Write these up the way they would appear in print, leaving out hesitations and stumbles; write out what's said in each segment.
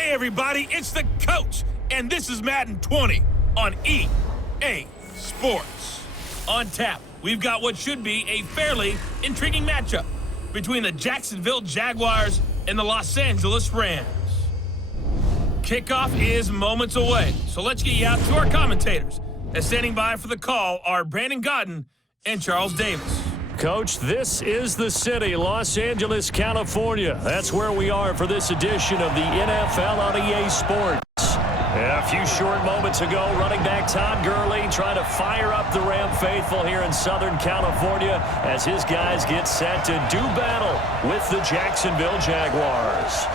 Hey everybody, it's the coach, and this is Madden 20 on EA Sports. On tap, we've got what should be a fairly intriguing matchup between the Jacksonville Jaguars and the Los Angeles Rams. Kickoff is moments away, so let's get you out to our commentators. As standing by for the call are Brandon Godden and Charles Davis. Coach, this is the city, Los Angeles, California. That's where we are for this edition of the NFL on EA Sports. A few short moments ago, running back Todd Gurley trying to fire up the Ram faithful here in Southern California as his guys get set to do battle with the Jacksonville Jaguars.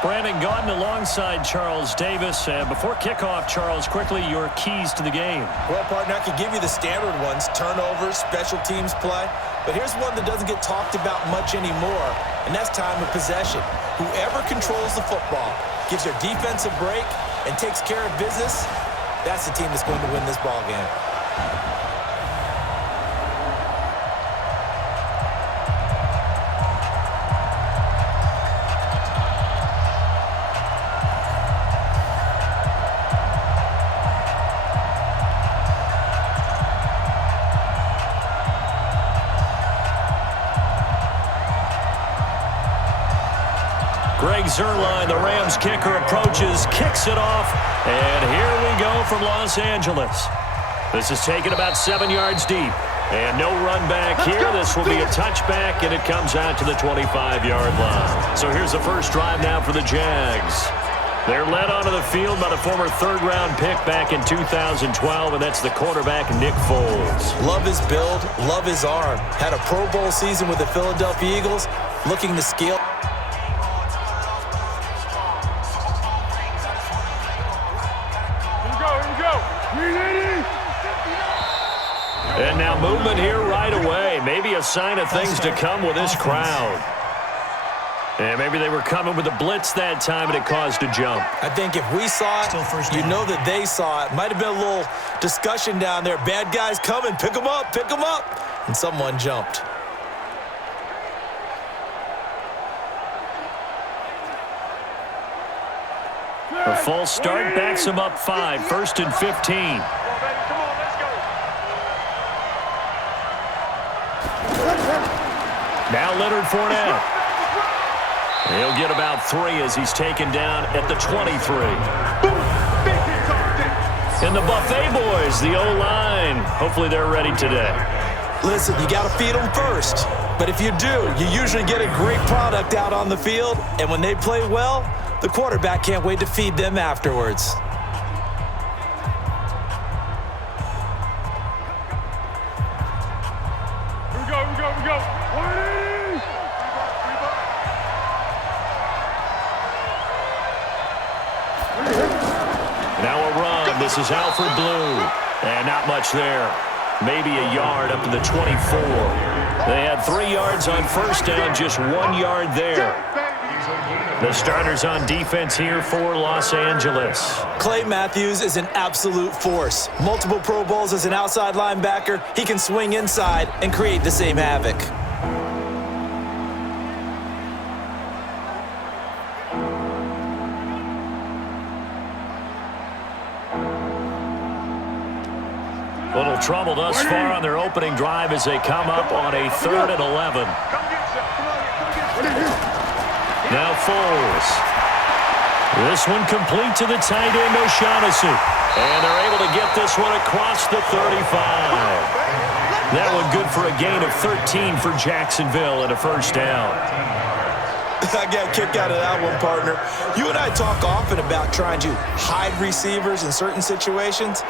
Brandon Godden alongside Charles Davis. Before kickoff, Charles, quickly your keys to the game. Well, partner, I could give you the standard ones, turnovers, special teams play. But here's one that doesn't get talked about much anymore, and that's time of possession. Whoever controls the football, gives their defense a break, and takes care of business, that's the team that's going to win this ball game. Greg Zuerlein, the Rams kicker, approaches, kicks it off, and here we go from Los Angeles. This is taken about 7 yards deep, and no run back here. This will be a touchback, and it comes out to the 25-yard line. So here's the first drive now for the Jags. They're led onto the field by the former third-round pick back in 2012, and that's the quarterback, Nick Foles. Love his build, love his arm. Had a Pro Bowl season with the Philadelphia Eagles, looking to scale. And now movement here right away. Maybe a sign of things to come with this crowd. And maybe they were coming with a blitz that time and it caused a jump. I think if we saw it, you know that they saw it. Might have been a little discussion down there. Bad guys coming. Pick them up. Pick them up. And someone jumped. A false start backs him up 5. 1st and 15. Now Leonard Fournette. He'll get about 3 as he's taken down at the 23. And the Buffet boys, the O-line. Hopefully they're ready today. Listen, you got to feed them first. But if you do, you usually get a great product out on the field. And when they play well, the quarterback can't wait to feed them afterwards. Here we go. Now a run. This is Alfred Blue. And not much there. Maybe a yard up to the 24. They had 3 yards on first down, just 1 yard there. The starters on defense here for Los Angeles. Clay Matthews is an absolute force. Multiple Pro Bowls as an outside linebacker. He can swing inside and create the same havoc. Little trouble thus far on their opening drive as they come up on a 3rd and 11. Now Foles. This one complete to the tight end, O'Shaughnessy. And they're able to get this one across the 35. That one good for a gain of 13 for Jacksonville and a first down. I got a kick out of that one, partner. You and I talk often about trying to hide receivers in certain situations,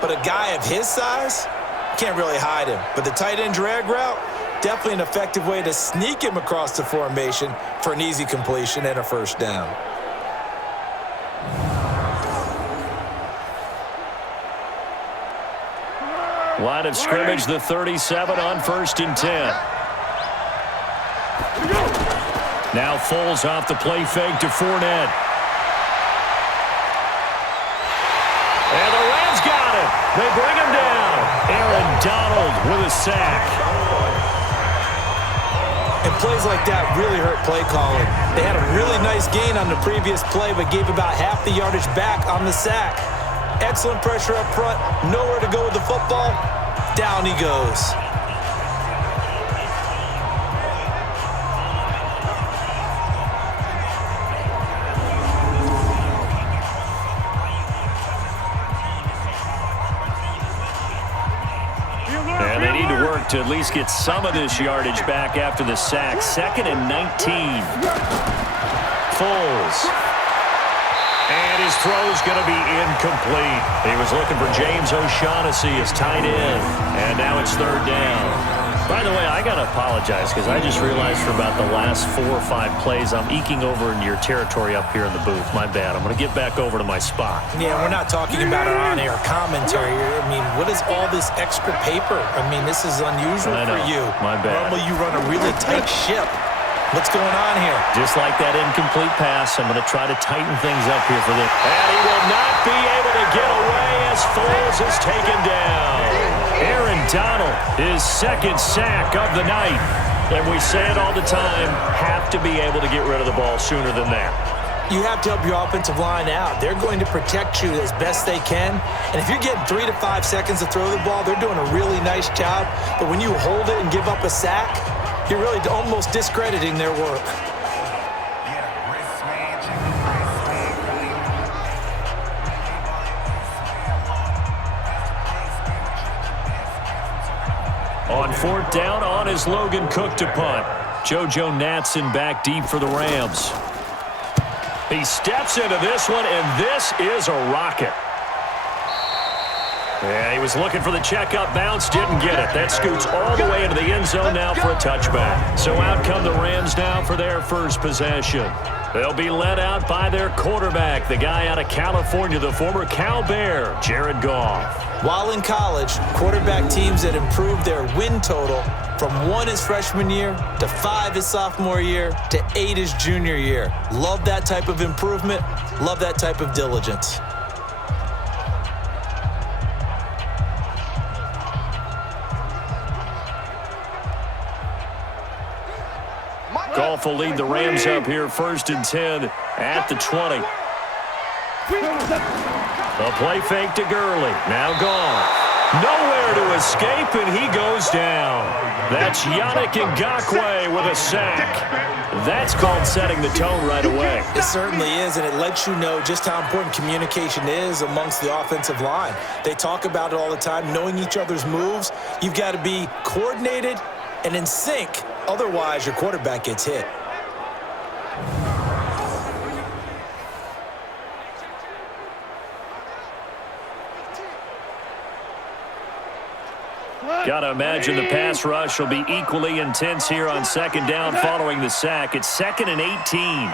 but a guy of his size can't really hide him. But the tight end drag route, definitely an effective way to sneak him across the formation for an easy completion and a first down. Line of scrimmage, the 37 on 1st and 10. Now Foles off the play fake to Fournette. And the Rams got it. They bring him down. Aaron Donald with a sack. And plays like that really hurt play calling. They had a really nice gain on the previous play, but gave about half the yardage back on the sack. Excellent pressure up front, nowhere to go with the football. Down he goes. And they need to work to at least get some of this yardage back after the sack. 2nd and 19. Foles. And his throw's going to be incomplete. He was looking for James O'Shaughnessy as tight end. And now it's 3rd down. By the way, I got to apologize because I just realized for about the last 4 or 5 plays, I'm eking over into your territory up here in the booth. My bad. I'm going to get back over to my spot. Yeah, we're not talking about our on-air commentary. I mean, what is all this extra paper? I mean, this is unusual for you. My bad. Normally you run a really tight ship. What's going on here? Just like that incomplete pass, I'm going to try to tighten things up here for them. And he will not be able to get away as Foles is taken down. Aaron Donald, his 2nd sack of the night. And we say it all the time, have to be able to get rid of the ball sooner than that. You have to help your offensive line out. They're going to protect you as best they can. And if you're getting 3 to 5 seconds to throw the ball, they're doing a really nice job. But when you hold it and give up a sack, you're really almost discrediting their work. On 4th down, on is Logan Cook to punt. JoJo Natson back deep for the Rams. He steps into this one, and this is a rocket. Yeah, he was looking for the checkup bounce, didn't get it. That scoots all the way into the end zone now for a touchback. So out come the Rams now for their first possession. They'll be led out by their quarterback, the guy out of California, the former Cal Bear, Jared Goff. While in college, quarterback teams that improved their win total from 1 his freshman year to 5 his sophomore year to 8 his junior year. Love that type of improvement. Love that type of diligence. Goff will lead the Rams up here 1st and 10 at the 20. A play fake to Gurley. Now Goff. Nowhere to escape, and he goes down. That's Yannick Ngakoue with a sack. That's called setting the tone right away. It certainly is, and it lets you know just how important communication is amongst the offensive line. They talk about it all the time, knowing each other's moves. You've got to be coordinated and in sync. Otherwise, your quarterback gets hit. Got to imagine the pass rush will be equally intense here on 2nd down following the sack. It's 2nd and 18.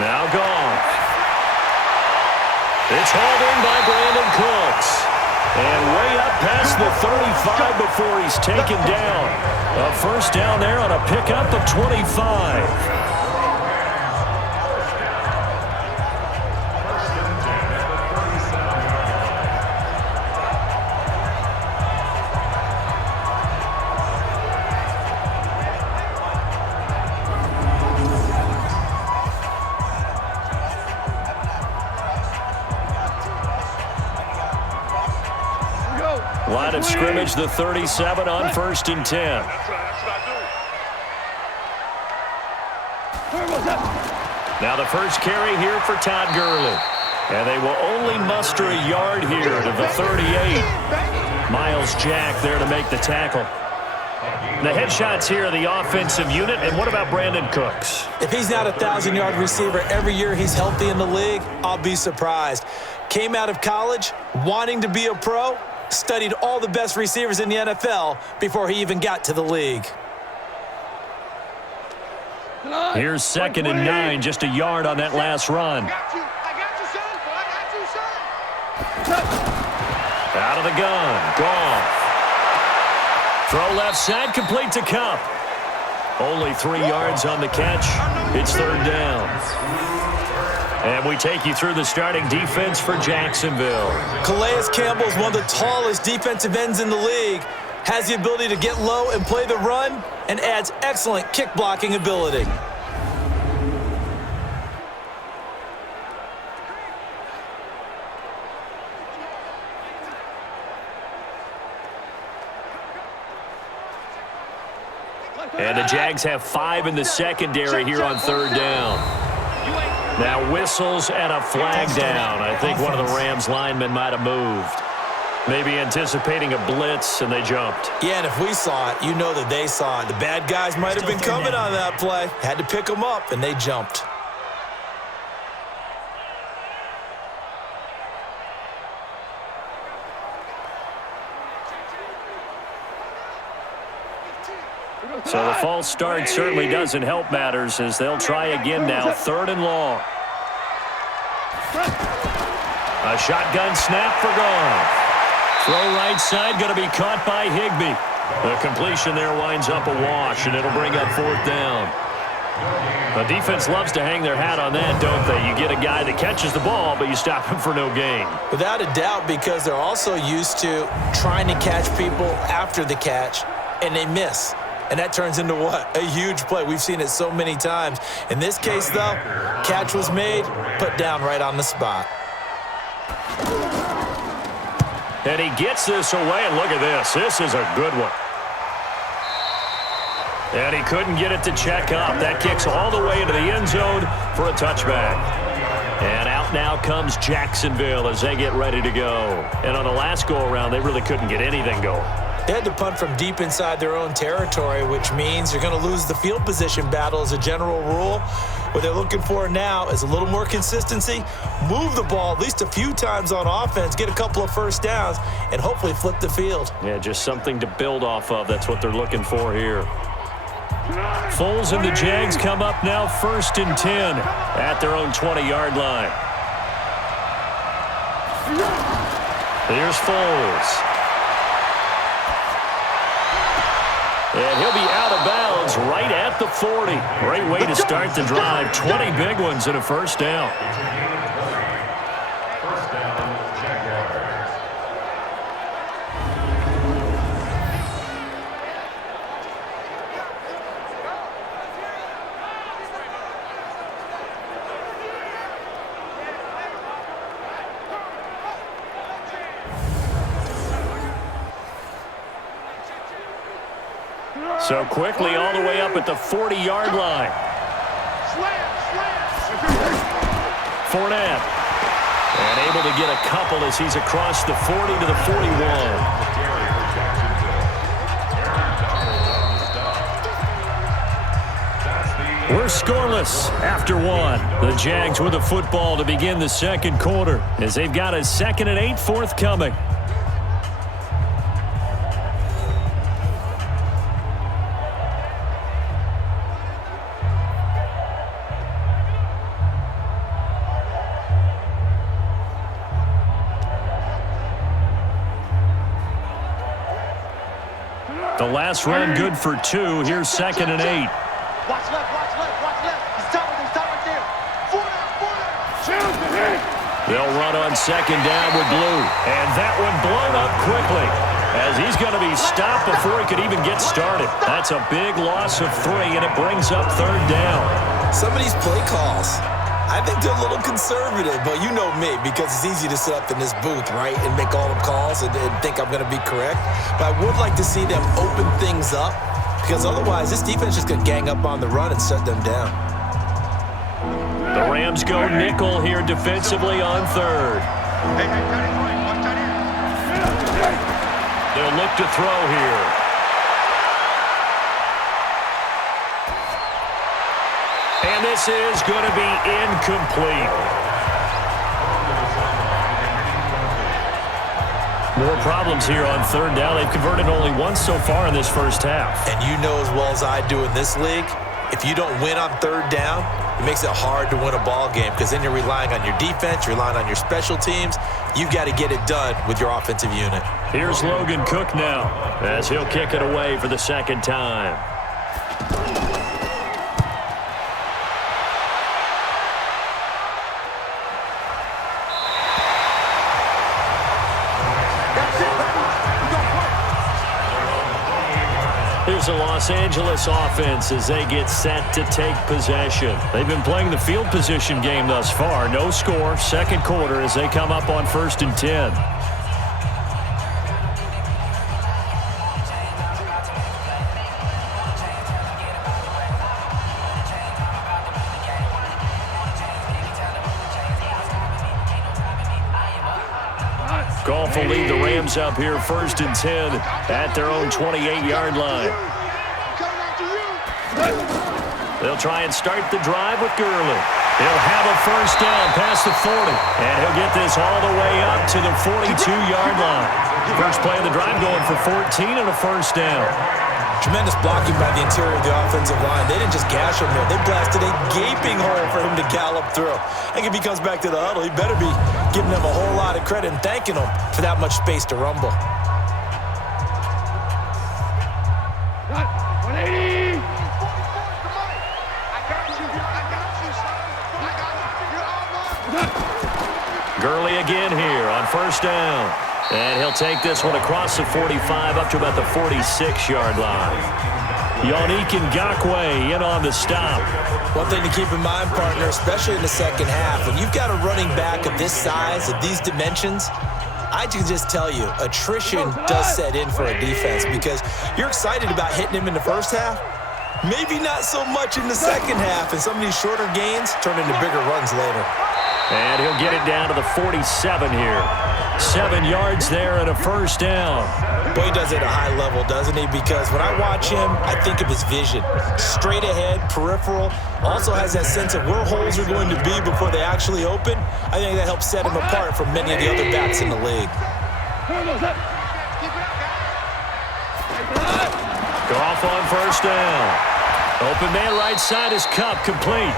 Now Goff. It's hauled in by Brandon Cooks. And way up past the 35 before he's taken down. A 1st down there on a pickup of 25. Line of scrimmage, the 37 on 1st and 10. Now the first carry here for Todd Gurley. And they will only muster a yard here to the 38. Miles Jack there to make the tackle. The headshots here are the offensive unit. And what about Brandon Cooks? If he's not a 1,000-yard receiver every year he's healthy in the league, I'll be surprised. Came out of college wanting to be a pro, studied all the best receivers in the NFL before he even got to the league. Here's 2nd and 9, just a yard on that last run. I got you, son. Out of the gun, Goff. Throw left side, complete to Cup. Only 3 yards on the catch. It's 3rd down. And we take you through the starting defense for Jacksonville. Calais Campbell is one of the tallest defensive ends in the league. has the ability to get low and play the run, and adds excellent kick blocking ability. And the Jags have 5 in the secondary here on third down. Now whistles and a flag down. I think one of the Rams linemen might have moved. Maybe anticipating a blitz, and they jumped. Yeah, and if we saw it, you know that they saw it. The bad guys might have been coming on that play. Had to pick them up, and they jumped. So the false start certainly doesn't help matters as they'll try again now, 3rd and long. A shotgun snap for Goff. Throw right side, going to be caught by Higbee. The completion there winds up a wash, and it'll bring up 4th down. The defense loves to hang their hat on that, don't they? You get a guy that catches the ball, but you stop him for no gain. Without a doubt, because they're also used to trying to catch people after the catch, and they miss. And that turns into what? A huge play. We've seen it so many times. In this case, though, catch was made, put down right on the spot. And he gets this away, and look at this. This is a good one. And he couldn't get it to check up. That kicks all the way into the end zone for a touchback. And out now comes Jacksonville as they get ready to go. And on the last go-around, they really couldn't get anything going. They had to punt from deep inside their own territory, which means you're going to lose the field position battle as a general rule. What they're looking for now is a little more consistency, move the ball at least a few times on offense, get a couple of first downs, and hopefully flip the field. Yeah, just something to build off of. That's what they're looking for here. Foles and the Jags come up now 1st and 10 at their own 20-yard line. Here's Foles. And he'll be out of bounds right at the 40. Great way to start the drive. 20 big ones and a first down. So quickly all the way up at the 40-yard line. Fournette. And able to get a couple as he's across the 40 to the 41. We're scoreless after one. The Jags with the football to begin the second quarter as they've got a 2nd and 8 forthcoming. The last run good for 2. Here's 2nd and 8. Watch left, watch left, watch left. He's top right there. Four down. They'll run on 2nd down with Blue. And that one blown up quickly as he's going to be stopped before he could even get started. That's a big loss of 3, and it brings up 3rd down. Some of these play calls, I think they're a little conservative, but you know me, because it's easy to sit up in this booth, right, and make all the calls and think I'm going to be correct. But I would like to see them open things up, because otherwise this defense is going to gang up on the run and shut them down. The Rams go nickel here defensively on 3rd. They'll look to throw here. And this is going to be incomplete. More problems here on 3rd down. They've converted only once so far in this first half. And you know as well as I do in this league, if you don't win on 3rd down, it makes it hard to win a ball game because then you're relying on your defense, you're relying on your special teams. You've got to get it done with your offensive unit. Here's Logan Cook now as he'll kick it away for the 2nd time. Here's the Los Angeles offense as they get set to take possession. They've been playing the field position game thus far. No score, second quarter as they come up on 1st and 10. Goff will lead the Rams up here 1st and 10 at their own 28-yard line. They'll try and start the drive with Gurley. He'll have a first down past the 40, and he'll get this all the way up to the 42-yard line. First play of the drive going for 14 and a first down. Tremendous blocking by the interior of the offensive line. They didn't just gash him there. They blasted a gaping hole for him to gallop through. I think if he comes back to the huddle, he better be giving them a whole lot of credit and thanking them for that much space to rumble. 180. Gurley again here on first down. And he'll take this one across the 45 up to about the 46-yard line. Yannick Ngakoue in on the stop. One thing to keep in mind, partner, especially in the second half, when you've got a running back of this size, of these dimensions, I can just tell you, attrition does set in for a defense because you're excited about hitting him in the first half. Maybe not so much in the second half, and some of these shorter gains turn into bigger runs later. And he'll get it down to the 47 here. 7 yards there and a first down. Boy, he does it at a high level, doesn't he? Because when I watch him, I think of his vision. Straight ahead, peripheral. Also has that sense of where holes are going to be before they actually open. I think that helps set him apart from many of the other backs in the league. Goff on first down. Open man right side is Kupp, complete.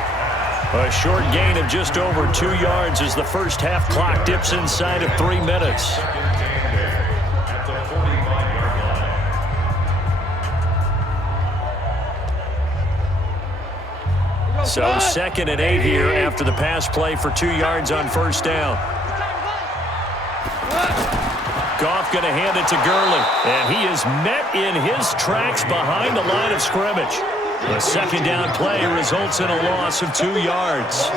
A short gain of just over 2 yards as the first half clock dips inside of 3 minutes. So 2nd and 8 here after the pass play for 2 yards on first down. Goff going to hand it to Gurley, and he is met in his tracks behind the line of scrimmage. The second down play results in a loss of 2 yards.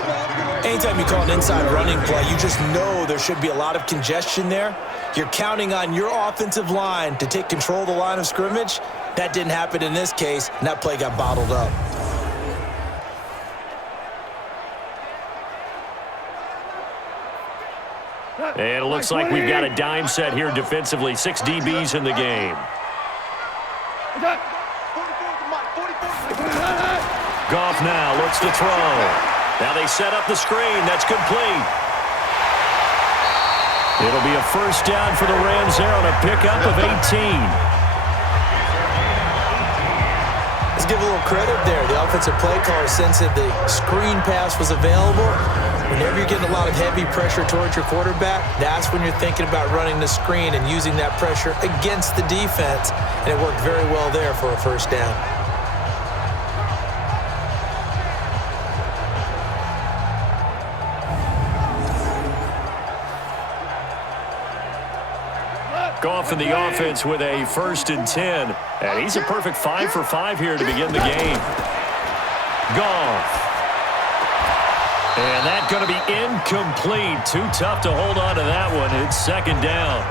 Anytime you call an inside running play, you just know there should be a lot of congestion there. You're counting on your offensive line to take control of the line of scrimmage. That didn't happen in this case, and that play got bottled up. And it looks like we've got a dime set here defensively. 6 DBs in the game. Goff now looks to throw. Now they set up the screen. That's complete. It'll be a first down for the Rams there on a pickup of 18. Let's give a little credit there. The offensive play caller sensed that the screen pass was available. Whenever you're getting a lot of heavy pressure towards your quarterback, that's when you're thinking about running the screen and using that pressure against the defense. And it worked very well there for a first down. Goff in the offense with a 1st and 10. And he's a perfect 5 for 5 here to begin the game. Goff. And that's going to be incomplete. Too tough to hold on to that one. It's second down.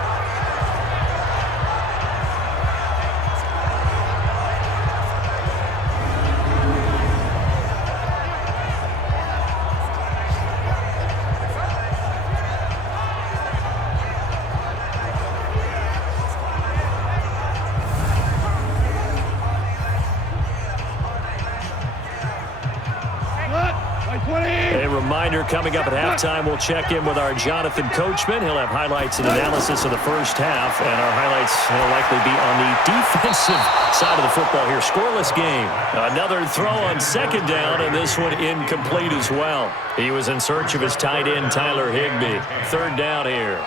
A reminder, coming up at halftime, we'll check in with our Jonathan Coachman. He'll have highlights and analysis of the first half, and our highlights will likely be on the defensive side of the football here. Scoreless game. Another throw on second down, and this one incomplete as well. He was in search of his tight end, Tyler Higbee. Third down here.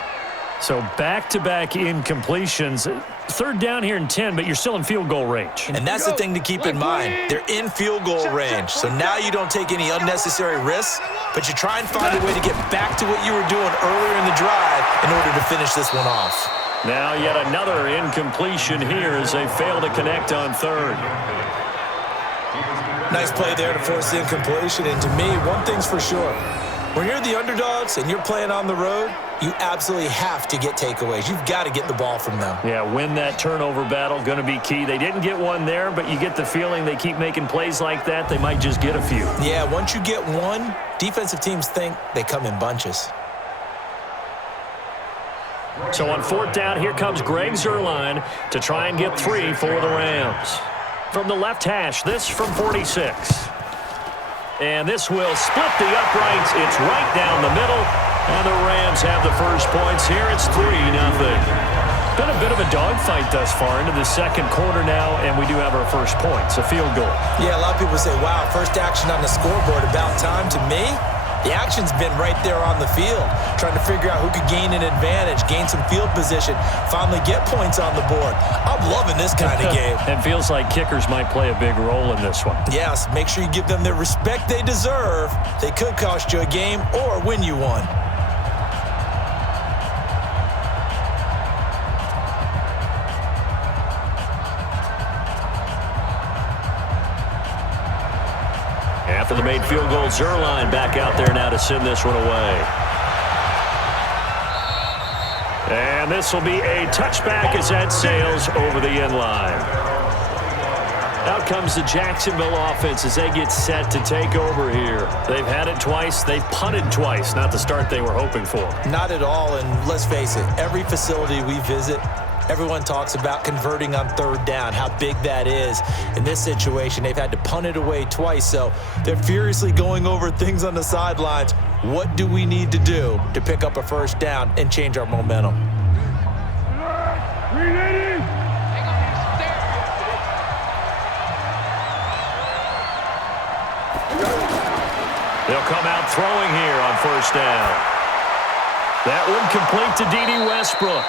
So back-to-back incompletions. Third down here in 10, but you're still in field goal range. And that's the thing to keep in mind. They're in field goal range. So now you don't take any unnecessary risks, but you try and find a way to get back to what you were doing earlier in the drive in order to finish this one off. Now yet another incompletion here as they fail to connect on third. Nice play there to force the incompletion. And to me, one thing's for sure. When you're the underdogs and you're playing on the road, you absolutely have to get takeaways. You've got to get the ball from them. Yeah, win that turnover battle, going to be key. They didn't get one there, but you get the feeling they keep making plays like that, they might just get a few. Yeah, once you get one, defensive teams think they come in bunches. So on fourth down, here comes Greg Zuerlein to try and get 3 for the Rams. From the left hash, this from 46. And this will split the uprights. It's right down the middle. And the Rams have the first points here. It's 3-0. Been a bit of a dogfight thus far into the second quarter now, and we do have our first points, a field goal. Yeah, a lot of people say, wow, first action on the scoreboard, about time. To me, the action's been right there on the field, trying to figure out who could gain an advantage, gain some field position, finally get points on the board. I'm loving this kind of game. And feels like kickers might play a big role in this one. Yes, make sure you give them the respect they deserve. They could cost you a game or win you one. After the made field goal, Zuerlein back out there now to send this one away. And this will be a touchback as that sails over the end line. Out comes the Jacksonville offense as they get set to take over here. They've had it twice. They've punted twice. Not the start they were hoping for. Not at all, and let's face it, every facility we visit, everyone talks about converting on third down, how big that is. In this situation, they've had to punt it away twice, so they're furiously going over things on the sidelines. What do we need to do to pick up a first down and change our momentum? They'll come out throwing here on first down. That one complete to D.D. Westbrook.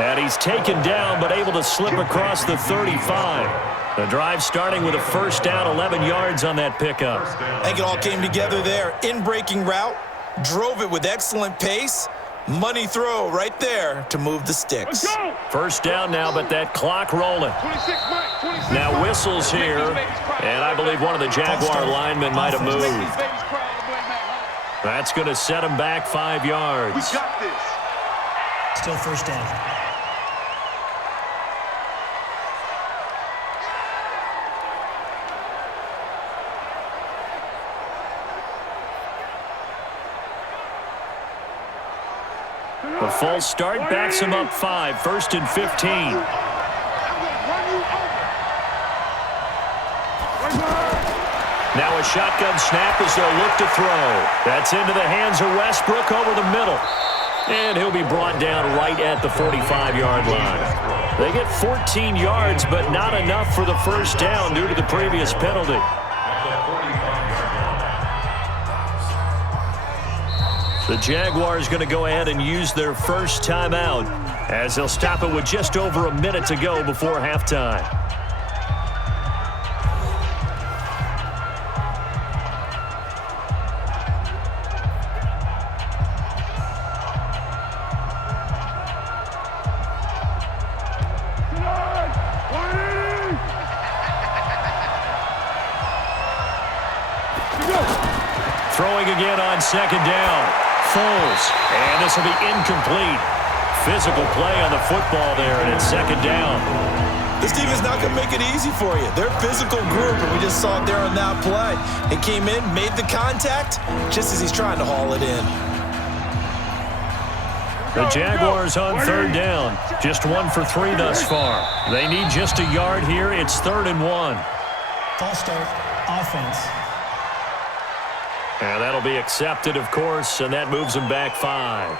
And he's taken down, but able to slip across the 35. The drive starting with a first down, 11 yards on that pickup. I think it all came together there. In-breaking route, drove it with excellent pace. Money throw right there to move the sticks. First down now, but that clock rolling. Now whistles here, and I believe one of the Jaguar linemen might have moved. That's going to set him back 5 yards. We got this. Still first down. The full start backs him up 5, 1st and 15. Now a shotgun snap as they'll look to throw. That's into the hands of Westbrook over the middle. And he'll be brought down right at the 45-yard line. They get 14 yards, but not enough for the first down due to the previous penalty. The Jaguars going to go ahead and use their first timeout as they'll stop it with just over a minute to go before halftime. Throwing again on second down. Foles, and this will be incomplete. Physical play on the football there, and it's second down. This team is not going to make it easy for you. They're a physical group, and we just saw it there on that play. He came in, made the contact, just as he's trying to haul it in. The Jaguars on third down. Just 1 for 3 thus far. They need just a yard here. It's 3rd and 1. False start, offense. And that'll be accepted, of course, and that moves them back 5.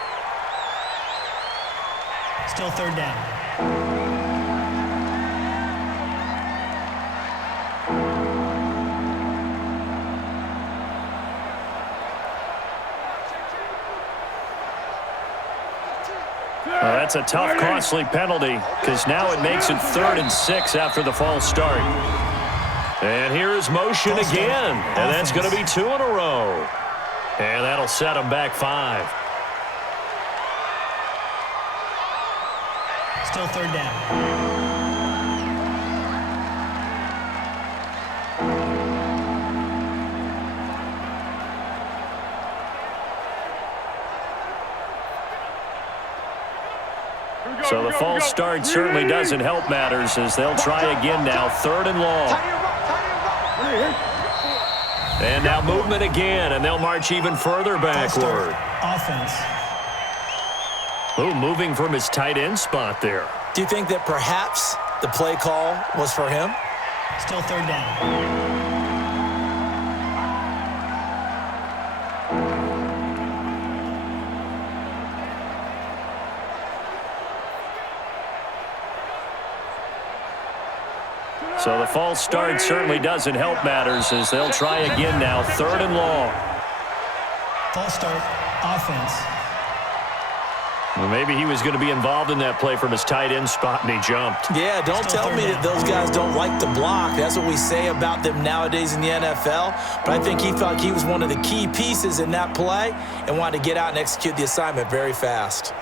Still third down. Well, that's a tough, costly penalty because now it makes it 3rd and 6 after the false start. And here is motion again, and that's going to be 2 in a row. And that'll set them back 5. Still third down. So the false start certainly doesn't help matters as they'll try again now. 3rd and long. And now movement again, and they'll march even further backward. Offense. Oh, moving from his tight end spot there. Do you think that perhaps the play call was for him? Still third down. So the false start certainly doesn't help matters as they'll try again now. 3rd and long. False start. Offense. Well, maybe he was going to be involved in that play from his tight end spot, and he jumped. Yeah, don't tell me that those guys don't like to block. That's what we say about them nowadays in the NFL. But I think he felt like he was one of the key pieces in that play and wanted to get out and execute the assignment very fast.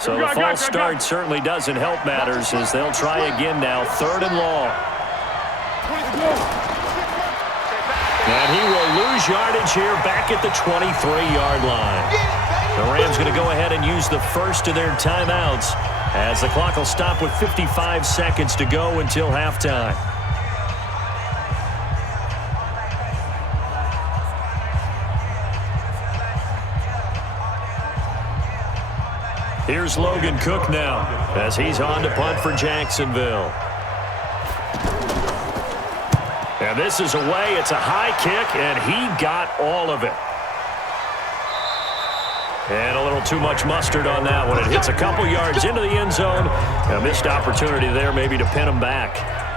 So the false start certainly doesn't help matters as they'll try again now. 3rd and long. And he will lose yardage here back at the 23-yard line. The Rams going to go ahead and use the first of their timeouts as the clock will stop with 55 seconds to go until halftime. Here's Logan Cook now as he's on to punt for Jacksonville. And this is away. It's a high kick, and he got all of it. And a little too much mustard on that one. It hits a couple yards into the end zone. A missed opportunity there maybe to pin him back.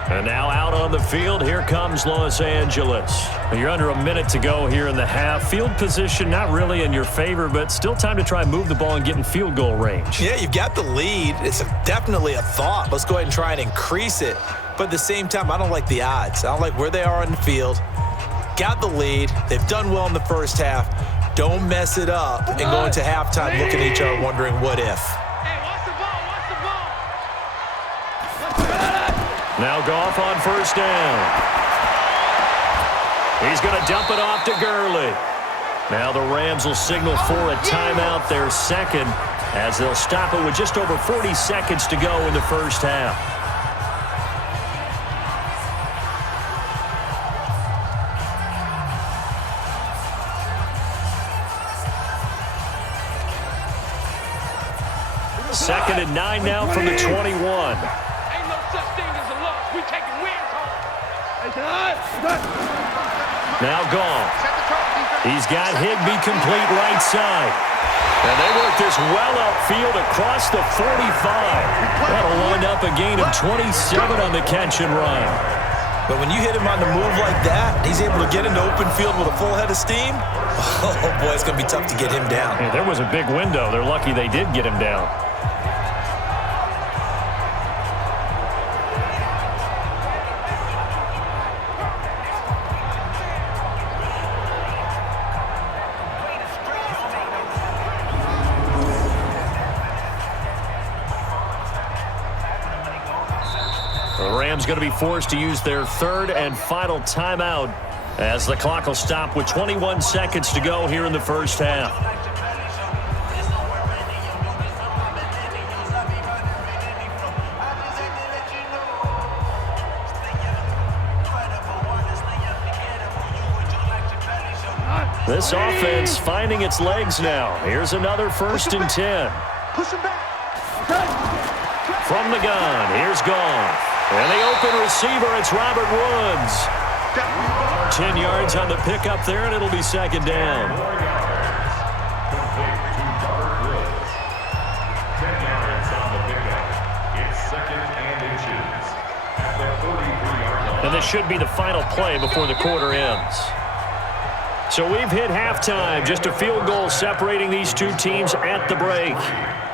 And now out on the field, here comes Los Angeles. You're under a minute to go here in the half. Field position not really in your favor, but still time to try and move the ball and get in field goal range. Yeah, you've got the lead. It's definitely a thought. Let's go ahead and try and increase it. But at the same time, I don't like the odds. I don't like where they are on the field. Got the lead. They've done well in the first half. Don't mess it up and go into halftime looking at each other wondering what if. Now Goff on first down. He's going to dump it off to Gurley. Now the Rams will signal for a timeout, their second, as they'll stop it with just over 40 seconds to go in the first half. Second and 9 now from the 21. Now Goff. He's got Higbee complete right side. And they work this well upfield across the 45. That'll wind up a gain of 27 on the catch and run. But when you hit him on the move like that, he's able to get into open field with a full head of steam. Oh, boy, it's going to be tough to get him down. Yeah, there was a big window. They're lucky they did get him down. The Rams going to be forced to use their third and final timeout as the clock will stop with 21 seconds to go here in the first half. This offense finding its legs now. Here's another 1st and 10. From the gun, here's Goff. And the open receiver, it's Robert Woods. 10 yards on the pickup there, and it'll be second down. And this should be the final play before the quarter ends. So we've hit halftime, just a field goal separating these two teams at the break.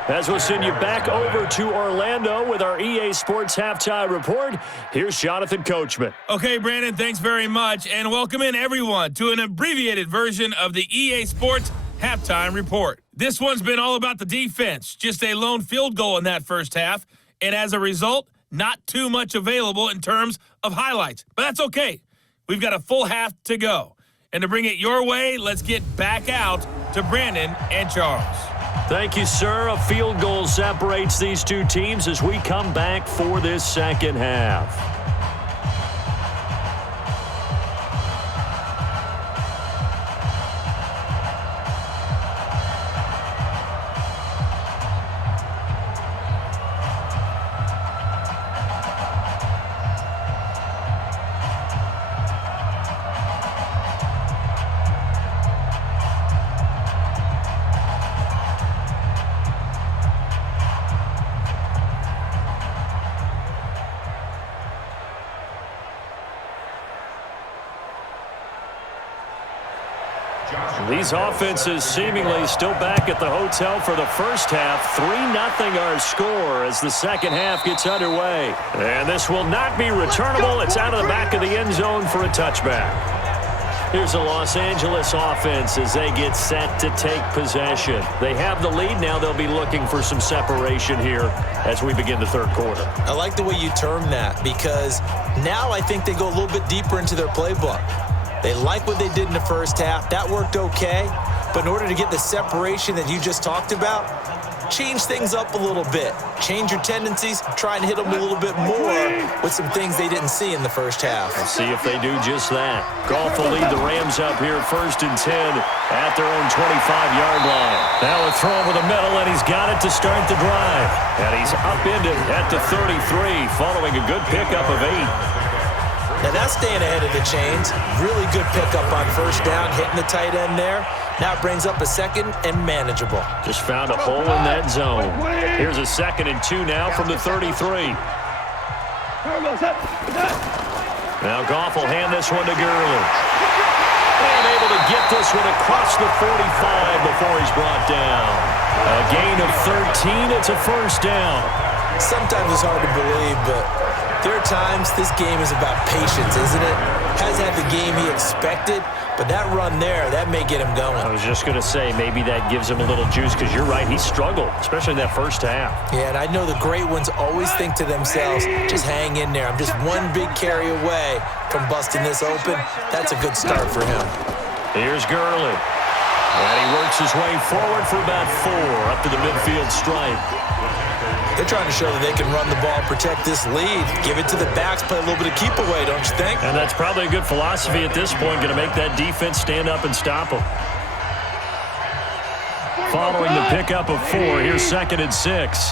As we'll send you back over to Orlando with our EA Sports Halftime Report, here's Jonathan Coachman. Okay, Brandon, thanks very much, and welcome in everyone to an abbreviated version of the EA Sports halftime report. This one's been all about the defense. Just a lone field goal in that first half, and as a result, not too much available in terms of highlights. But that's okay. We've got a full half to go. And to bring it your way, let's get back out to Brandon and Charles. Thank you, sir. A field goal separates these two teams as we come back for this second half. These offenses seemingly still back at the hotel for the first half. 3-0 our score as the second half gets underway. And this will not be returnable. It's out of the back of the end zone for a touchback. Here's the Los Angeles offense as they get set to take possession. They have the lead now. They'll be looking for some separation here as we begin the third quarter. I like the way you term that because now I think they go a little bit deeper into their playbook. They like what they did in the first half. That worked okay. But in order to get the separation that you just talked about, change things up a little bit. Change your tendencies. Try and hit them a little bit more with some things they didn't see in the first half. Let's see if they do just that. Goff will lead the Rams up here 1st and 10 at their own 25-yard line. Now a throw over the middle, and he's got it to start the drive. And he's upended at the 33 following a good pickup of 8. Now that's staying ahead of the chains. Really good pickup on first down, hitting the tight end there. Now it brings up a second and manageable. Just found a hole in that zone. Here's a 2nd and 2 now from the 33. Now Goff will hand this one to Gurley. And able to get this one across the 45 before he's brought down. A gain of 13. It's a first down. Sometimes it's hard to believe, but there are times this game is about patience, isn't it? Hasn't had the game he expected, but that run there, that may get him going. I was just going to say, maybe that gives him a little juice because you're right, he struggled, especially in that first half. Yeah, and I know the great ones always think to themselves, just hang in there. I'm just one big carry away from busting this open. That's a good start for him. Here's Gurley. And he works his way forward for about 4 up to the midfield stripe. They're trying to show that they can run the ball, protect this lead, give it to the backs, play a little bit of keep away, don't you think? And that's probably a good philosophy at this point, going to make that defense stand up and stop them. Following the pickup of 4, here's 2nd and 6.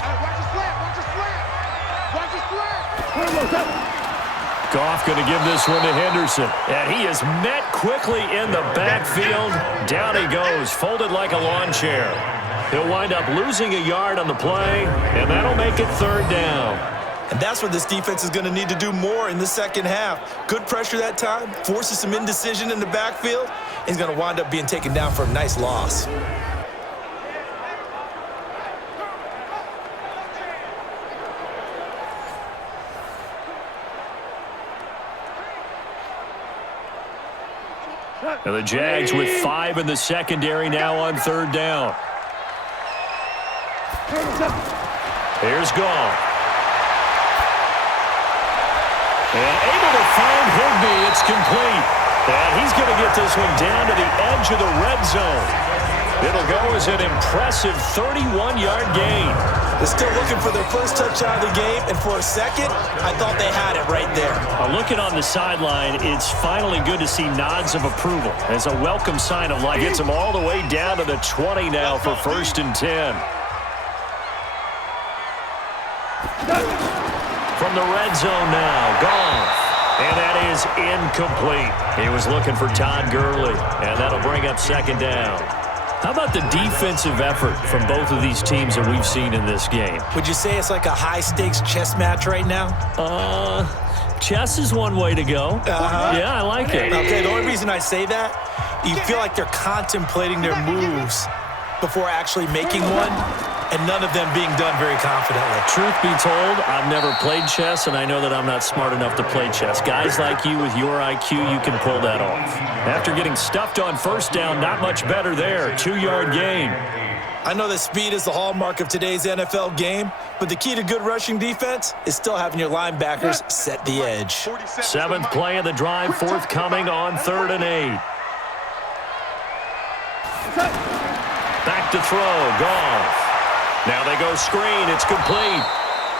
Goff going to give this one to Henderson. And he is met quickly in the backfield. Down he goes, folded like a lawn chair. He'll wind up losing a yard on the play, and that'll make it 3rd down. And that's what this defense is going to need to do more in the second half. Good pressure that time, forces some indecision in the backfield. He's going to wind up being taken down for a nice loss. And the Jags with 5 in the secondary now on 3rd down. Here's Goff. And able to find Higbee. It's complete. And he's going to get this one down to the edge of the red zone. It'll go as an impressive 31-yard gain. They're still looking for their first touchdown of the game, and for a second, I thought they had it right there. Looking on the sideline, it's finally good to see nods of approval as a welcome sign of life. Gets them all the way down to the 20 now for 1st and 10. From the red zone now, Goff. And that is incomplete. He was looking for Todd Gurley, and that'll bring up 2nd down. How about the defensive effort from both of these teams that we've seen in this game? Would you say it's like a high-stakes chess match right now? Chess is one way to go. Yeah, I like it. Okay, the only reason I say that, you feel like they're contemplating their moves before actually making one. and none of them being done very confidently. Truth be told, I've never played chess, and I know that I'm not smart enough to play chess. Guys like you with your IQ, you can pull that off. After getting stuffed on first down, not much better there. 2-yard gain. I know that speed is the hallmark of today's NFL game, but the key to good rushing defense is still having your linebackers set the edge. 7th play of the drive, forthcoming on 3rd and 8. Back to throw, Goff. Now they go screen, it's complete.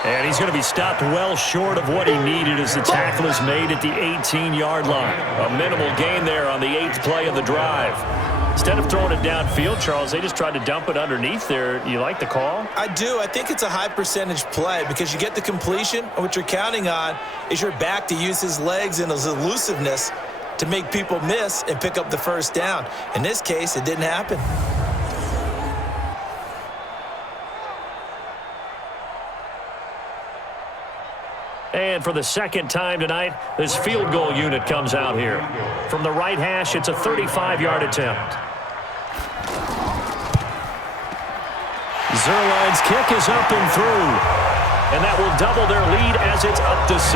And he's going to be stopped well short of what he needed as the tackle is made at the 18-yard line. A minimal gain there on the 8th play of the drive. Instead of throwing it downfield, Charles, they just tried to dump it underneath there. You like the call? I do. I think it's a high percentage play because you get the completion, and what you're counting on is your back to use his legs and his elusiveness to make people miss and pick up the first down. In this case, it didn't happen. And for the second time tonight, this field goal unit comes out here. From the right hash, it's a 35-yard attempt. Zerline's kick is up and through. And that will double their lead as it's up to 6.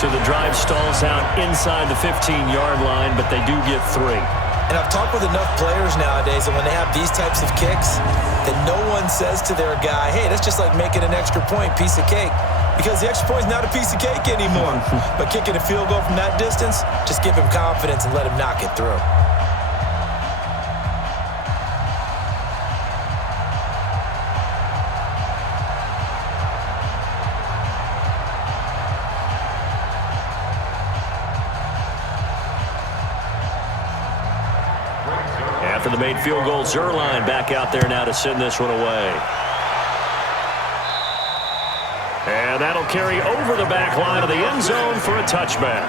So the drive stalls out inside the 15-yard line, but they do get 3. And I've talked with enough players nowadays, and when they have these types of kicks, that no one says to their guy, hey, that's just like making an extra point, piece of cake. Because the extra point is not a piece of cake anymore. But kicking a field goal from that distance, just give him confidence and let him knock it through. After the made field goal, Zerline back out there now to send this one away. And that'll carry over the back line of the end zone for a touchback.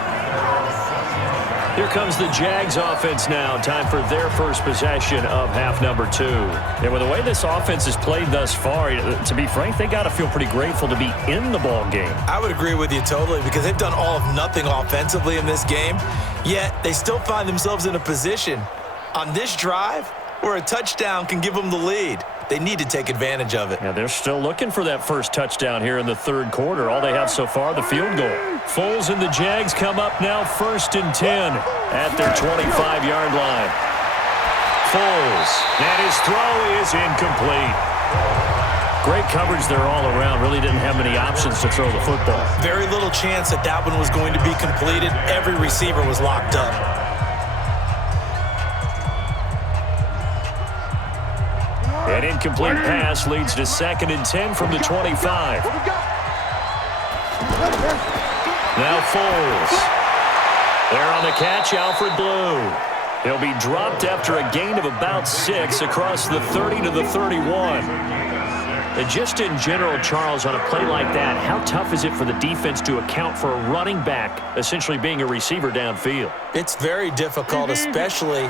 Here comes the Jags offense now. Time for their first possession of half number 2. And with the way this offense has played thus far, to be frank, they got to feel pretty grateful to be in the ball game. I would agree with you totally because they've done all of nothing offensively in this game, yet they still find themselves in a position on this drive where a touchdown can give them the lead. They need to take advantage of it. Yeah, they're still looking for that first touchdown here in the 3rd quarter. All they have so far, the field goal. Foles and the Jags come up now 1st and 10 at their 25-yard line. Foles, and his throw is incomplete. Great coverage there all around. Really didn't have many options to throw the football. Very little chance that that one was going to be completed. Every receiver was locked up. An incomplete pass leads to 2nd and 10 from the 25. Now Foles. There on the catch, Alfred Blue. He'll be dropped after a gain of about 6 across the 30 to the 31. And just in general, Charles, on a play like that, how tough is it for the defense to account for a running back essentially being a receiver downfield? It's very difficult, especially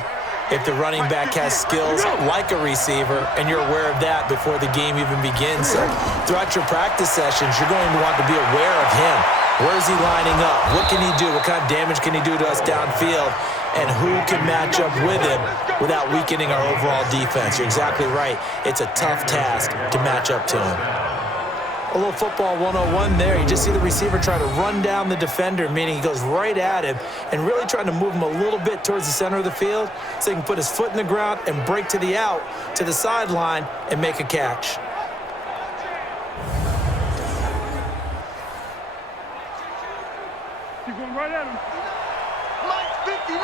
if the running back has skills like a receiver, and you're aware of that before the game even begins. So throughout your practice sessions, you're going to want to be aware of him. Where is he lining up? What can he do? What kind of damage can he do to us downfield? And who can match up with him without weakening our overall defense? You're exactly right. It's a tough task to match up to him. A little football 101 there. You just see the receiver try to run down the defender, meaning he goes right at him and really trying to move him a little bit towards the center of the field so he can put his foot in the ground and break to the out, to the sideline, and make a catch. Keep going right at him. Mike 59.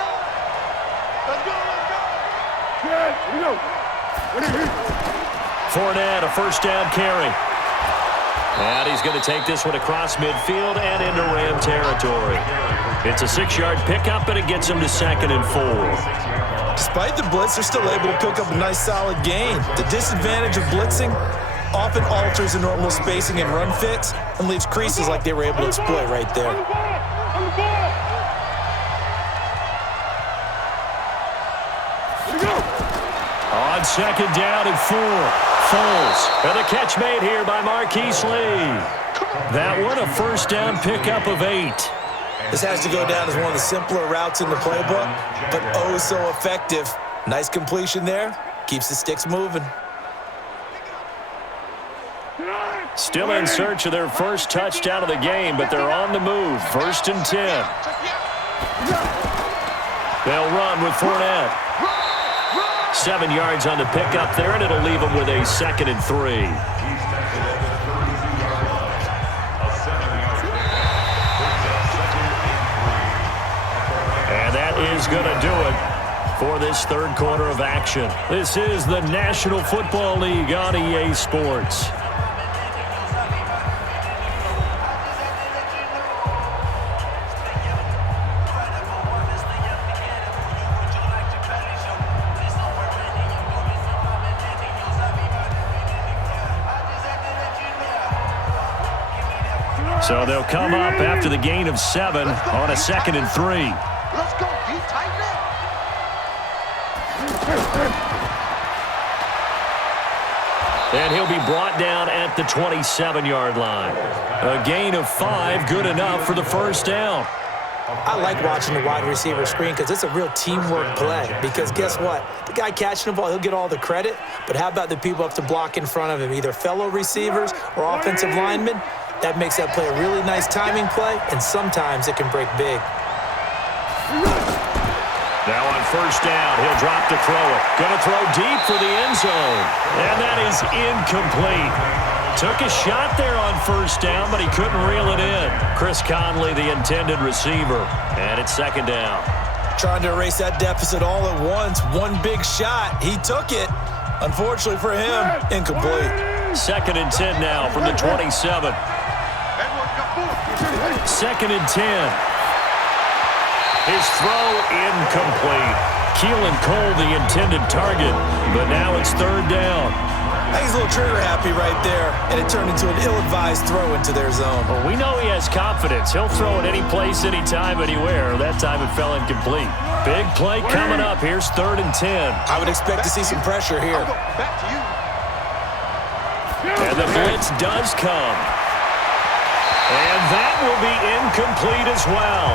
Let's go, let's go. Yeah, here we go. Fournette, a first down carry. And he's going to take this one across midfield and into Ram territory. It's a 6-yard pickup, and it gets him to 2nd and 4. Despite the blitz, they're still able to pick up a nice solid gain. The disadvantage of blitzing often alters the normal spacing and run fits and leaves creases like they were able to exploit right there. On the ball. Here we go. On 2nd down and 4. Foles, and the catch made here by Marquise Lee. That one, a first down pickup of 8. This has to go down as one of the simpler routes in the playbook, but oh so effective. Nice completion there. Keeps the sticks moving. Still in search of their first touchdown of the game, but they're on the move. 1st and 10. They'll run with Fournette. 7 yards on the pickup there, and it'll leave them with a 2nd and 3. And that is going to do it for this third quarter of action. This is the National Football League on EA Sports. So they'll come up after the gain of 7 on a 2nd and 3. Let's go, D, tighten up. And he'll be brought down at the 27-yard line. A gain of 5, good enough for the first down. I like watching the wide receiver screen because it's a real teamwork play. Because guess what? The guy catching the ball, he'll get all the credit. But how about the people up to block in front of him, either fellow receivers or offensive linemen? That makes that play a really nice timing play, and sometimes it can break big. Now on first down, he'll drop to throw it. Going to throw deep for the end zone. And that is incomplete. Took a shot there on first down, but he couldn't reel it in. Chris Conley, the intended receiver. And it's 2nd down. Trying to erase that deficit all at once. One big shot. He took it. Unfortunately for him, incomplete. 2nd and 10 now from the 27. 2nd and 10. His throw incomplete. Keelan Cole, the intended target, but now it's 3rd down. I think he's a little trigger happy right there, and it turned into an ill-advised throw into their zone. Well, we know he has confidence. He'll throw it any place, anytime, anywhere. That time it fell incomplete. Big play coming up. Here's 3rd and 10. I would expect to see some pressure here. Back to you. And the blitz does come. And that will be incomplete as well.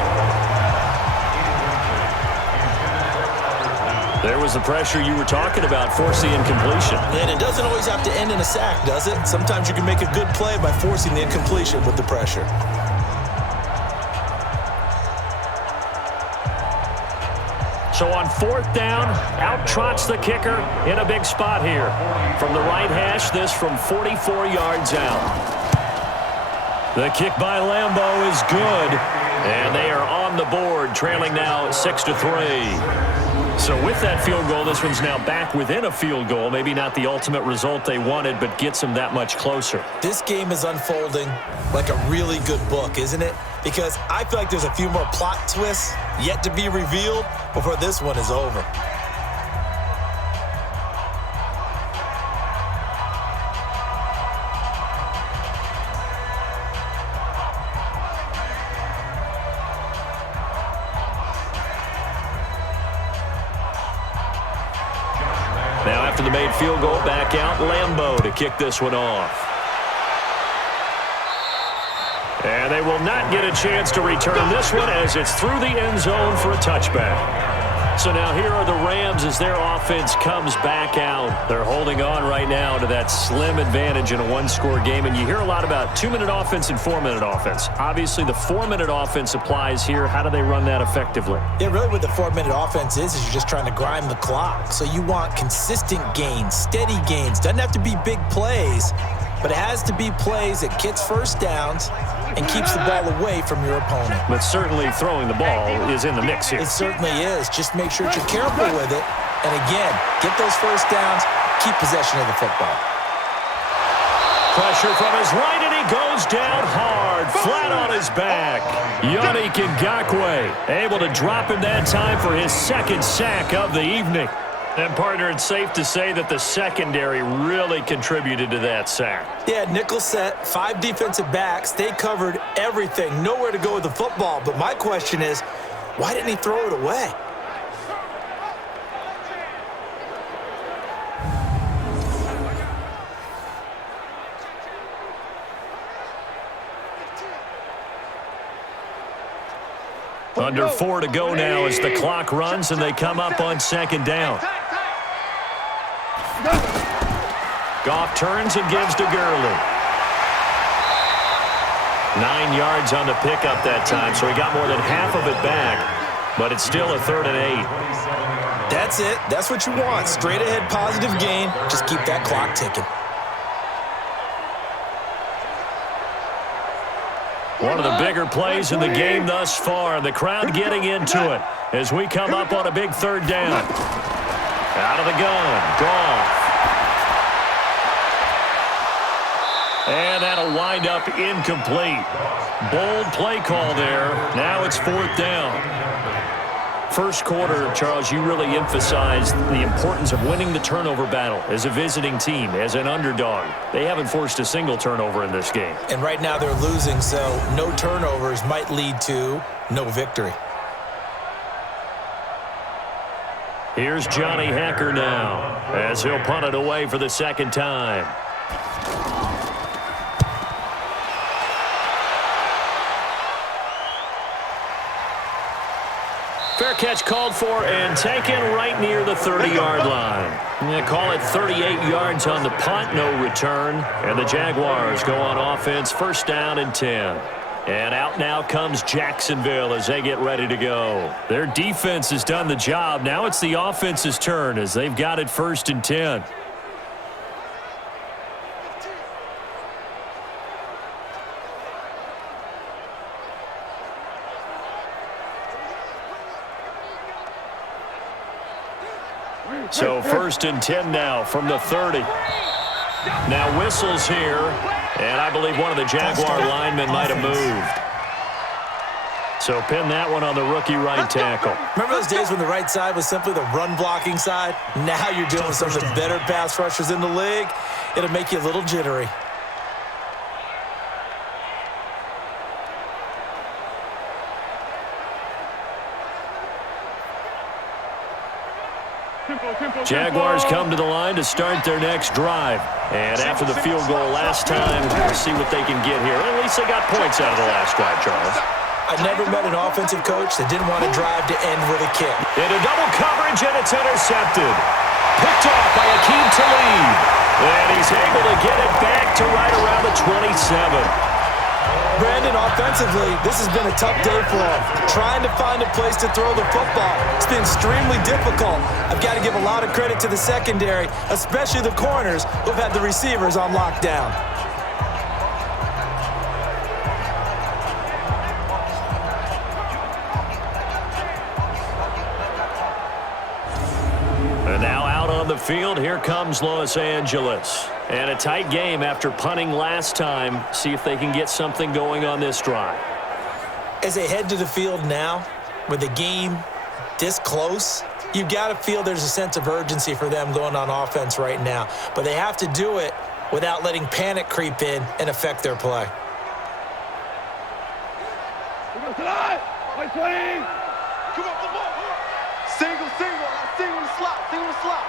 There was the pressure you were talking about, forcing incompletion. And it doesn't always have to end in a sack, does it? Sometimes you can make a good play by forcing the incompletion with the pressure. So on 4th down, out trots the kicker in a big spot here. From the right hash, this from 44 yards out. The kick by Lambeau is good, and they are on the board, trailing now 6-3. So with that field goal, this one's now back within a field goal. Maybe not the ultimate result they wanted, but gets them that much closer. This game is unfolding like a really good book, isn't it? Because I feel like there's a few more plot twists yet to be revealed before this one is over. Now after the made field goal, back out Lambeau to kick this one off. And they will not get a chance to return this one as it's through the end zone for a touchback. So now here are the Rams as their offense comes back out. They're holding on right now to that slim advantage in a one-score game. And you hear a lot about 2-minute offense and 4-minute offense. Obviously, the 4-minute offense applies here. How do they run that effectively? Yeah, really what the 4-minute offense is you're just trying to grind the clock. So you want consistent gains, steady gains. Doesn't have to be big plays, but it has to be plays that gets first downs and keeps the ball away from your opponent. But certainly throwing the ball is in the mix here. It certainly is. Just make sure that you're careful with it. And again, get those first downs, keep possession of the football. Pressure from his right, and he goes down hard, flat on his back. Yannick Ngakoue able to drop him that time for his second sack of the evening. And, partner, it's safe to say that the secondary really contributed to that sack. Yeah, nickel set, 5 defensive backs. They covered everything. Nowhere to go with the football. But my question is, why didn't he throw it away? Under 4 to go now as the clock runs and they come up on second down. Goff turns and gives to Gurley. 9 yards on the pickup that time, so he got more than half of it back, but it's still a 3rd and 8. That's it. That's what you want. Straight ahead positive gain. Just keep that clock ticking. One of the bigger plays in the game thus far. The crowd getting into it as we come up on a big 3rd down. Out of the gun. Goff. And that'll wind up incomplete. Bold play call there. Now it's 4th down. First quarter, Charles, you really emphasized the importance of winning the turnover battle as a visiting team, as an underdog. They haven't forced a single turnover in this game. And right now they're losing, so no turnovers might lead to no victory. Here's Johnny Hekker now as he'll punt it away for the 2nd time. Fair catch called for and taken right near the 30-yard line. They call it 38 yards on the punt, no return. And the Jaguars go on offense, 1st down and 10. And out now comes Jacksonville as they get ready to go. Their defense has done the job. Now it's the offense's turn as they've got it 1st and 10. So 1st and 10 now from the 30. Now whistles here, and I believe one of the Jaguar linemen might have moved. So pin that one on the rookie right tackle. Remember those days when the right side was simply the run-blocking side? Now you're dealing with some of the better pass rushers in the league. It'll make you a little jittery. Jaguars come to the line to start their next drive. And after the field goal last time, we'll see what they can get here. At least they got points out of the last drive, Charles. I never met an offensive coach that didn't want to drive to end with a kick. Into double coverage, and it's intercepted. Picked off by Akeem Talib. And he's able to get it back to right around the 27. Brandon, offensively, this has been a tough day for him. Trying to find a place to throw the football. It's been extremely difficult. I've got to give a lot of credit to the secondary, especially the corners who've had the receivers on lockdown. And now out on the field, here comes Los Angeles. And a tight game after punting last time. See if they can get something going on this drive. As they head to the field now, with the game this close, you've got to feel there's a sense of urgency for them going on offense right now. But they have to do it without letting panic creep in and affect their play. Come on, come on. Single in the slot.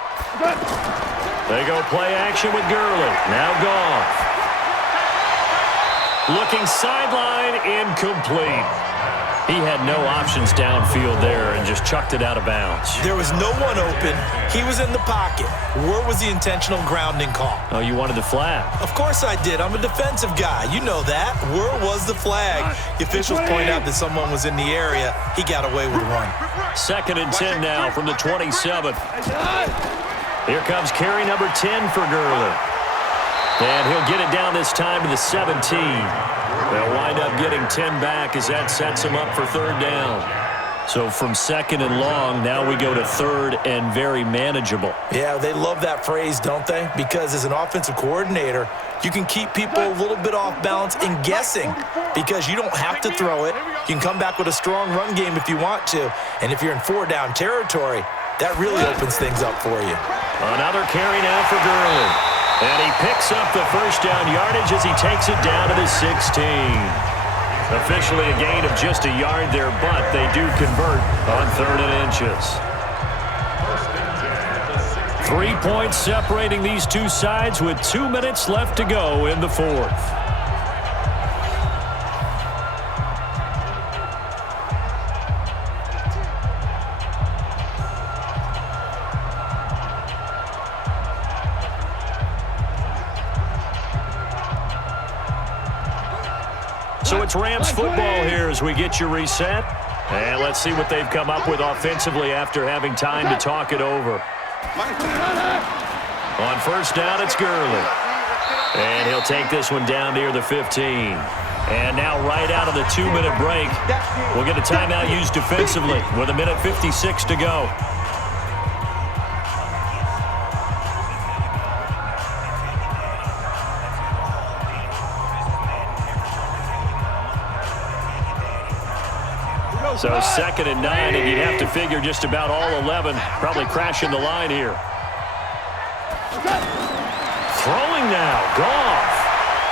They go play action with Gurley. Now Goff. Looking sideline, incomplete. He had no options downfield there and just chucked it out of bounds. There was no one open. He was in the pocket. Where was the intentional grounding call? Oh, you wanted the flag. Of course I did. I'm a defensive guy. You know that. Where was the flag? The officials point out that someone was in the area. He got away with one. 2nd and 10 now from the 27. Here comes carry number 10 for Gurley. And he'll get it down this time to the 17. They'll wind up getting 10 back as that sets him up for 3rd down. So from 2nd and long, now we go to 3rd and very manageable. Yeah, they love that phrase, don't they? Because as an offensive coordinator, you can keep people a little bit off balance and guessing because you don't have to throw it. You can come back with a strong run game if you want to. And if you're in 4-down territory, that really opens things up for you. Another carry now for Gurley. And he picks up the 1st down yardage as he takes it down to the 16. Officially a gain of just a yard there, but they do convert on 3rd and inches. 3 points separating these two sides with 2 minutes left to go in the 4th. So it's Rams football here as we get you reset. And let's see what they've come up with offensively after having time to talk it over. On first down, it's Gurley. And he'll take this one down near the 15. And now right out of the 2-minute break, we'll get a timeout used defensively with 1:56 to go. So 2nd and 9, and you'd have to figure just about all 11 probably crashing the line here. Throwing now, Goff.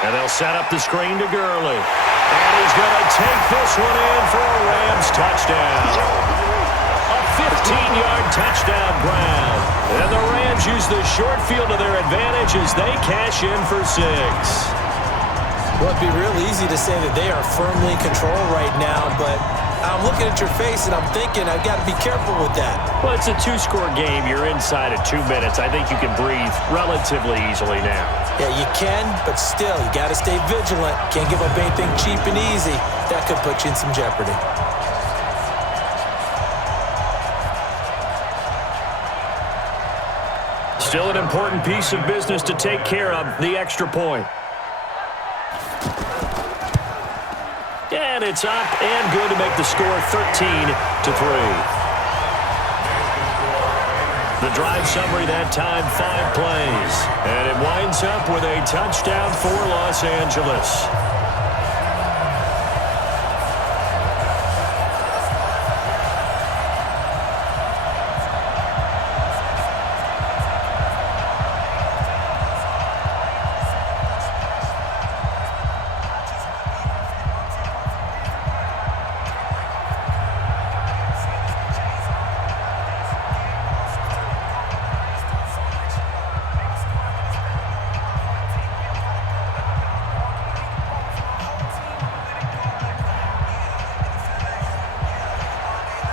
And they'll set up the screen to Gurley. And he's going to take this one in for a Rams touchdown. A 15-yard touchdown grab. And the Rams use the short field to their advantage as they cash in for 6. Well, it'd be real easy to say that they are firmly in control right now, but I'm looking at your face and I'm thinking I've got to be careful with that. Well, it's a 2-score game. You're inside of 2 minutes. I think you can breathe relatively easily now. Yeah, you can, but still, you got to stay vigilant. Can't give up anything cheap and easy. That could put you in some jeopardy. Still an important piece of business to take care of, the extra point. And it's up and good to make the score 13-3. The drive summary that time, 5 plays. And it winds up with a touchdown for Los Angeles.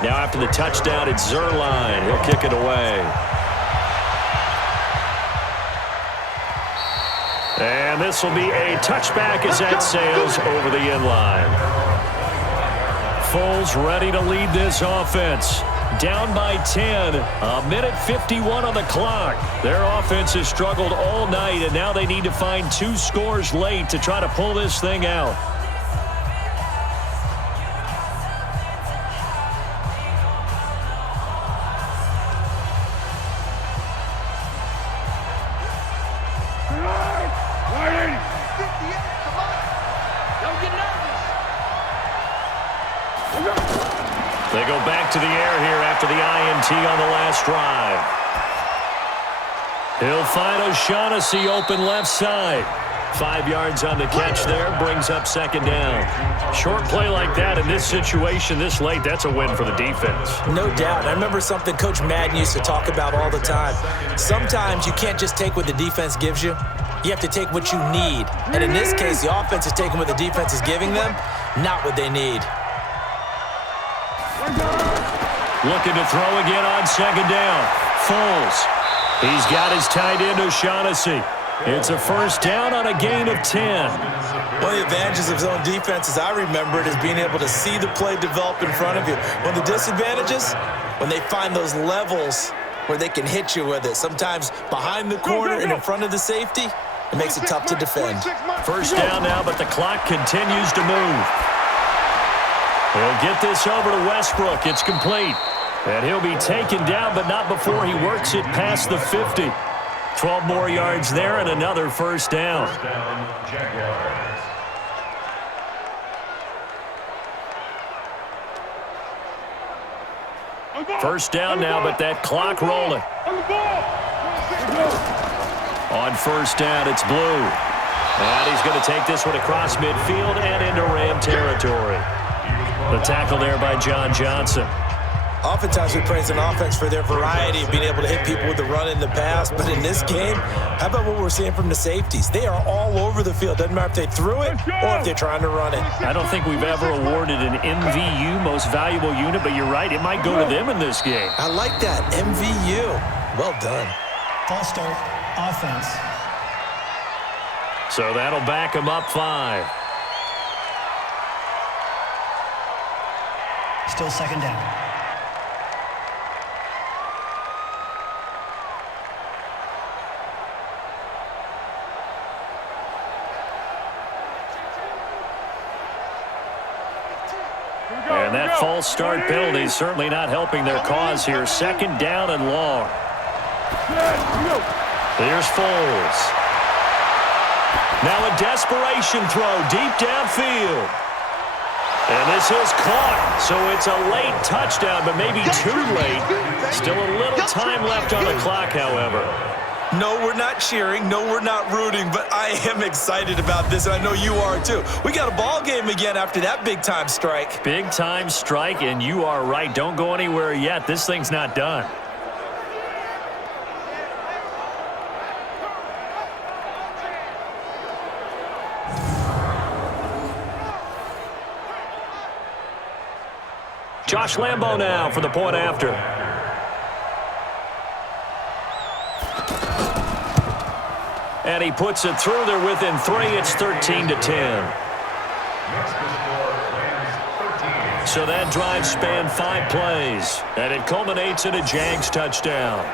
Now after the touchdown, it's Zuerlein. He'll kick it away. And this will be a touchback as that sails over the end line. Foles ready to lead this offense. Down by 10, 1:51 on the clock. Their offense has struggled all night, and now they need to find 2 scores late to try to pull this thing out. They go back to the air here after the INT on the last drive. He'll find O'Shaughnessy open left side. 5 yards on the catch there, brings up 2nd down. Short play like that in this situation this late, that's a win for the defense. No doubt. I remember something Coach Madden used to talk about all the time. Sometimes you can't just take what the defense gives you. You have to take what you need. And in this case, the offense is taking what the defense is giving them, not what they need. Looking to throw again on 2nd down. Foles. He's got his tight end O'Shaughnessy. It's a 1st down on a gain of 10. One of the advantages of zone defense, as I remember it, is being able to see the play develop in front of you. One of the disadvantages, when they find those levels where they can hit you with it, sometimes behind the corner and in front of the safety, it makes it tough to defend. 1st down now, but the clock continues to move. He'll get this over to Westbrook. It's complete. And he'll be taken down, but not before he works it past the 50. 12 more yards there and another 1st down. First down now, but that clock rolling. On 1st down, it's Blue. And he's going to take this one across midfield and into Ram territory. The tackle there by John Johnson. Oftentimes we praise an offense for their variety of being able to hit people with the run and the pass, but in this game, how about what we're seeing from the safeties? They are all over the field. Doesn't matter if they threw it or if they're trying to run it. I don't think we've ever awarded an MVU, most valuable unit, but you're right, it might go to them in this game. I like that, MVU. Well done. False start, offense. So that'll back them up 5. Still second down. And that false start penalty is certainly not helping their cause here. Second down and long. Here's Foles. Now a desperation throw deep downfield. And this is caught. So it's a late touchdown, but maybe too late. Still a little time left on the clock, however. No, we're not cheering. No, we're not rooting, but I am excited about this, and I know you are too. We got a ball game again after that big-time strike. Big-time strike, and you are right. Don't go anywhere yet. This thing's not done. Josh Lambo now for the point after. And he puts it through. They're within 3. It's 13-10. So that drive spanned 5 plays, and it culminates in a Jags touchdown.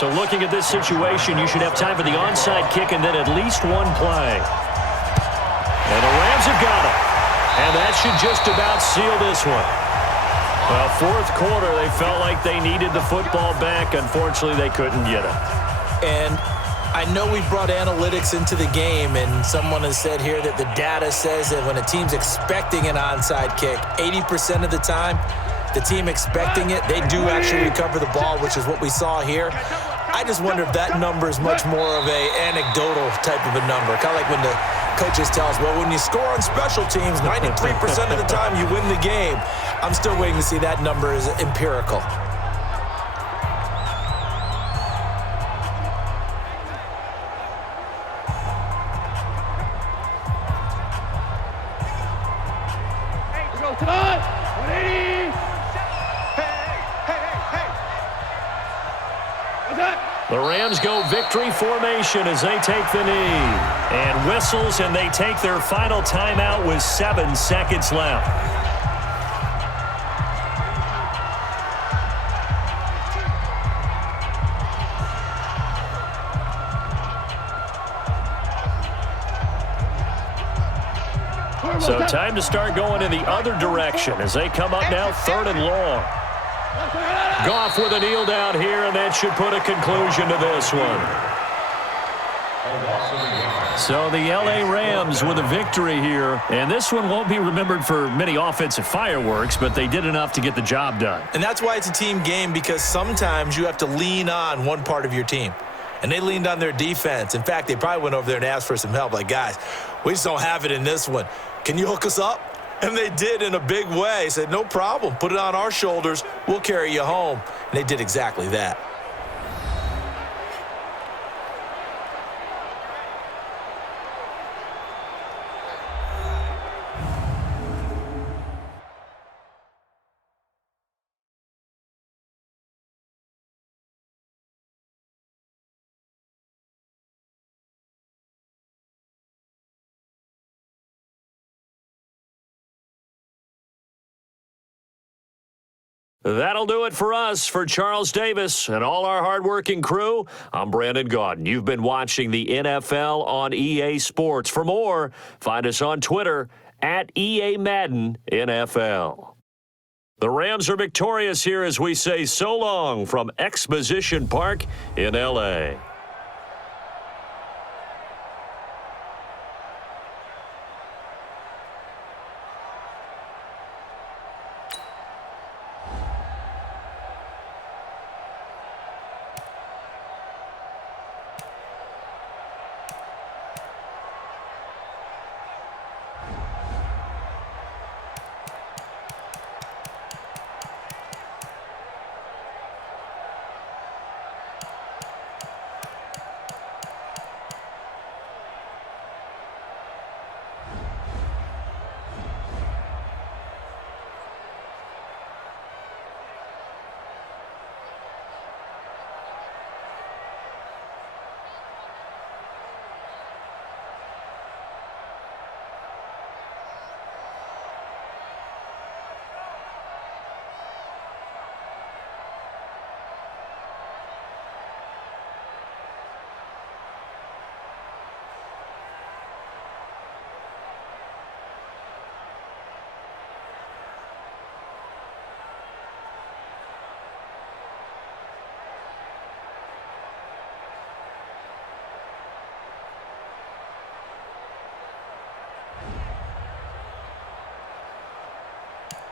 So looking at this situation, you should have time for the onside kick and then at least one play. And the Rams have got it. And that should just about seal this one. Well, fourth quarter, they felt like they needed the football back. Unfortunately, they couldn't get it. And I know we brought analytics into the game, and someone has said here that the data says that when a team's expecting an onside kick, 80% of the time, the team expecting it, they do actually recover the ball, which is what we saw here. I just wonder if that number is much more of a anecdotal type of a number. Kind of like when the coaches tell us, well, when you score on special teams, 93% of the time you win the game. I'm still waiting to see that number is empirical. The Rams go victory formation as they take the knee. And whistles, and they take their final timeout with 7 seconds left. So time to start going in the other direction as they come up now 3rd and long. Goff with a kneel down here, and that should put a conclusion to this one. So the L.A. Rams with a victory here, and this one won't be remembered for many offensive fireworks, but they did enough to get the job done. And that's why it's a team game, because sometimes you have to lean on one part of your team. And they leaned on their defense. In fact, they probably went over there and asked for some help. Like, guys, we just don't have it in this one. Can you hook us up? And they did in a big way. Said, no problem. Put it on our shoulders. We'll carry you home. And they did exactly that. That'll do it for us. For Charles Davis and all our hardworking crew, I'm Brandon Gaudin. You've been watching the NFL on EA Sports. For more, find us on Twitter at EA Madden NFL. The Rams are victorious here as we say so long from Exposition Park in L.A.